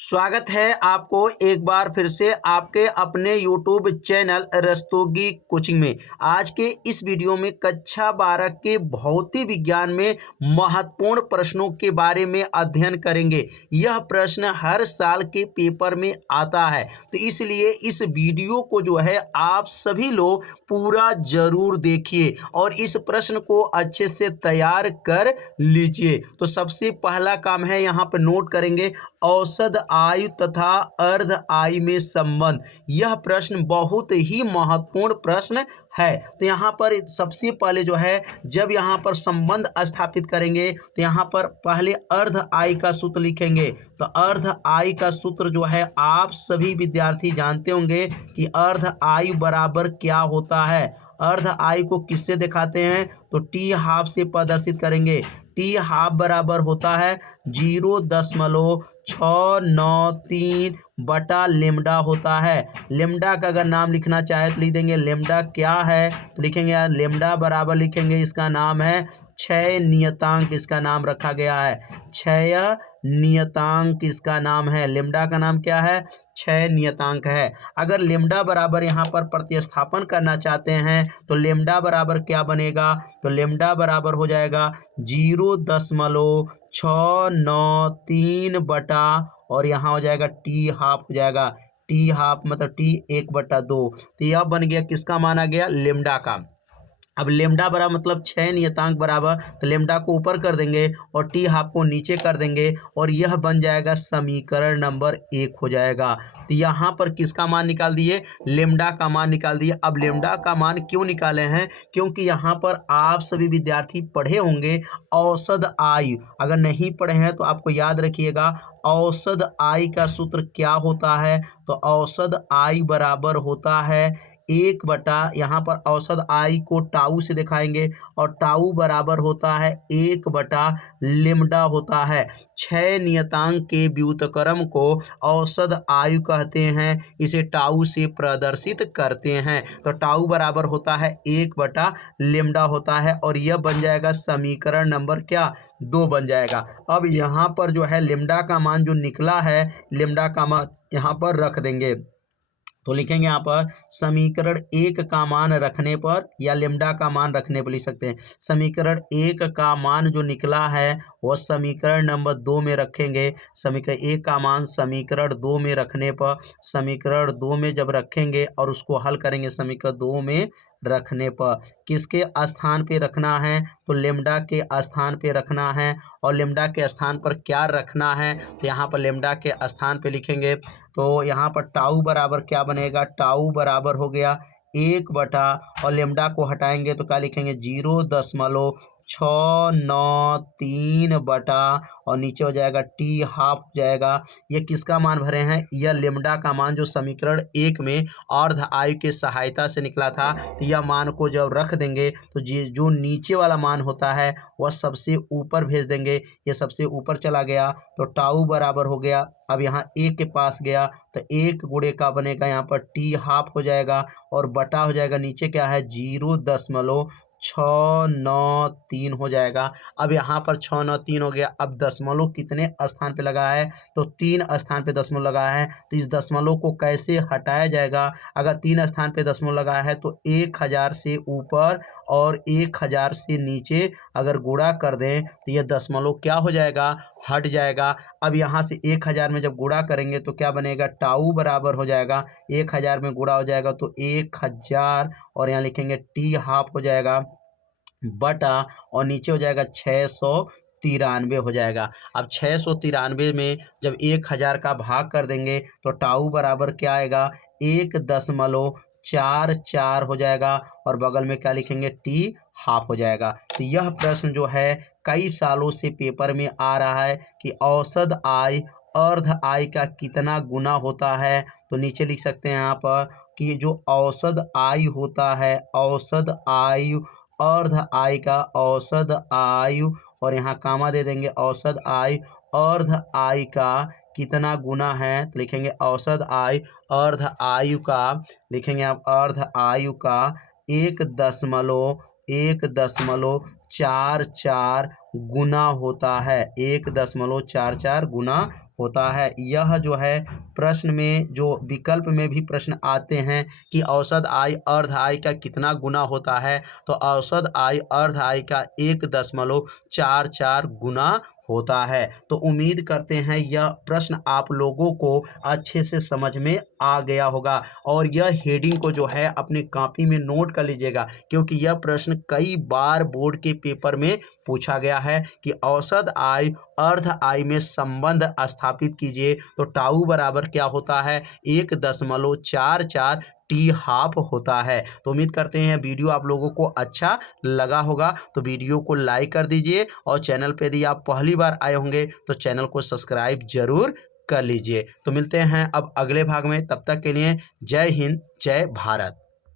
स्वागत है आपको एक बार फिर से आपके अपने YouTube चैनल रस्तोगी कोचिंग में। आज के इस वीडियो में कक्षा 12 के भौतिक विज्ञान में महत्वपूर्ण प्रश्नों के बारे में अध्ययन करेंगे। यह प्रश्न हर साल के पेपर में आता है, तो इसलिए इस वीडियो को जो है आप सभी लोग पूरा जरूर देखिए और इस प्रश्न को अच्छे से तैयार कर लीजिए। तो सबसे पहला काम है, यहाँ पर नोट करेंगे औसत आयु तथा अर्ध आयु में संबंध। यह प्रश्न बहुत ही महत्वपूर्ण प्रश्न है। तो यहाँ पर सबसे पहले जो है, जब यहाँ पर संबंध स्थापित करेंगे तो यहाँ पर पहले अर्ध आयु का सूत्र लिखेंगे। तो अर्ध आयु का सूत्र जो है आप सभी विद्यार्थी जानते होंगे कि अर्ध आयु बराबर क्या होता है। अर्ध आयु को किससे दिखाते हैं, तो टी हाफ से प्रदर्शित करेंगे। टी हाफ बराबर होता है 0.693 बटा लेमडा होता है। लेमडा का अगर नाम लिखना चाहे तो लिख देंगे लेमडा क्या है, तो लिखेंगे यार लेमडा बराबर लिखेंगे, इसका नाम है क्षय नियतांक, इसका नाम रखा गया है क्षय नियतांक, इसका नाम है। लेमडा का नाम क्या है, क्षय नियतांक है। अगर लेमडा बराबर यहाँ पर प्रतिस्थापन करना चाहते हैं तो लेमडा बराबर क्या बनेगा, तो लेमडा बराबर हो जाएगा 0.693 बटा और यहाँ हो जाएगा टी हाफ हो जाएगा। टी हाफ मतलब टी 1/2। तो यह बन गया, किसका माना गया, लेमडा का। अब लेमडा बराबर मतलब क्षय नियतांक बराबर, तो लेमडा को ऊपर कर देंगे और टी हाफ को नीचे कर देंगे और यह बन जाएगा समीकरण नंबर 1 हो जाएगा। तो यहाँ पर किसका मान निकाल दिए, लेमडा का मान निकाल दिए। अब लेमडा का मान क्यों निकाले हैं, क्योंकि यहाँ पर आप सभी विद्यार्थी पढ़े होंगे औसत आयु। अगर नहीं पढ़े हैं तो आपको याद रखिएगा औसत आयु का सूत्र क्या होता है। तो औसत आयु बराबर होता है 1 यहाँ पर औसत आयु को टाउ से दिखाएंगे और टाउ बराबर होता है 1 लेमडा होता है। क्षय नियतांक के व्युत्क्रम को औसत आयु कहते हैं, इसे टाउ से प्रदर्शित करते हैं। तो टाउ बराबर होता है 1 लेमडा होता है और यह बन जाएगा समीकरण नंबर क्या, 2 बन जाएगा। अब यहाँ पर जो है लेमडा का मान जो निकला है, लेमडा का मान यहाँ पर रख देंगे। तो लिखेंगे यहाँ पर समीकरण 1 का मान रखने पर, या लेमडा का मान रखने पर लिख सकते हैं। समीकरण 1 का मान जो निकला है वह समीकरण नंबर 2 में रखेंगे। समीकरण 1 का मान समीकरण 2 में रखने पर, समीकरण 2 में जब रखेंगे और उसको हल करेंगे समीकरण 2 में रखने पर, किसके स्थान पे रखना है, तो लेमडा के स्थान पे रखना है। और लेमडा के स्थान पर क्या रखना है, तो यहाँ पर लेमडा के स्थान पे लिखेंगे। तो यहाँ पर टाउ बराबर क्या बनेगा, टाउ बराबर हो गया 1 और लेमडा को हटाएंगे तो क्या लिखेंगे 0.693 बटा और नीचे हो जाएगा टी हाफ हो जाएगा। ये किसका मान भरे हैं, यह लेमडा का मान जो समीकरण 1 में अर्ध आयु के सहायता से निकला था। तो यह मान को जब रख देंगे तो जो नीचे वाला मान होता है वह सबसे ऊपर भेज देंगे। ये सबसे ऊपर चला गया तो टाउ बराबर हो गया, अब यहाँ 1 के पास गया तो 1 गुणे का बनेगा यहाँ पर टी हाफ हो जाएगा और बटा हो जाएगा, नीचे क्या है 0.693 हो जाएगा। अब यहाँ पर 693 हो गया। अब दशमलव कितने स्थान पे लगा है, तो 3 स्थान पे दशमलव लगा है। तो इस दशमलव को कैसे हटाया जाएगा, अगर 3 स्थान पे दशमलव लगा है तो 1000 से ऊपर और 1000 से नीचे अगर गुणा कर दें तो यह दशमलव क्या हो जाएगा, हट जाएगा। अब यहाँ से 1000 में जब गुणा करेंगे तो क्या बनेगा, टाउ बराबर हो जाएगा 1000 में गुणा हो जाएगा तो 1000 और यहाँ लिखेंगे टी हाफ हो जाएगा बटा और नीचे हो जाएगा 693 हो जाएगा। अब 693 में जब 1000 का भाग कर देंगे तो टाउ बराबर क्या आएगा, 1.44 हो जाएगा और बगल में क्या लिखेंगे, टी हाफ हो जाएगा। तो यह प्रश्न जो है कई सालों से पेपर में आ रहा है कि औसत आय अर्ध आय का कितना गुना होता है। तो नीचे लिख सकते हैं यहाँ पर कि जो औसत आयु होता है, औसत आयु अर्ध आय का औसत आयु और यहाँ कामा दे देंगे, औसत आयु अर्ध आय का कितना गुना है, तो लिखेंगे औसत आयु अर्ध आयु का, लिखेंगे आप अर्ध आयु का 1.44 गुना होता है, 1.44 गुना होता है। यह जो है प्रश्न में जो विकल्प में भी प्रश्न आते हैं कि औसत आय अर्ध आय का कितना गुना होता है, तो औसत आय अर्ध आय का 1.44 गुना होता है। तो उम्मीद करते हैं यह प्रश्न आप लोगों को अच्छे से समझ में आ गया होगा और यह हेडिंग को जो है अपनी कॉपी में नोट कर लीजिएगा, क्योंकि यह प्रश्न कई बार बोर्ड के पेपर में पूछा गया है कि औसत आय अर्ध आय में संबंध स्थापित कीजिए। तो टाउ बराबर क्या होता है, 1.44 टी हाफ होता है। तो उम्मीद करते हैं वीडियो आप लोगों को अच्छा लगा होगा, तो वीडियो को लाइक कर दीजिए और चैनल पे यदि आप पहली बार आए होंगे तो चैनल को सब्सक्राइब जरूर कर लीजिए। तो मिलते हैं अब अगले भाग में, तब तक के लिए जय हिंद जय भारत।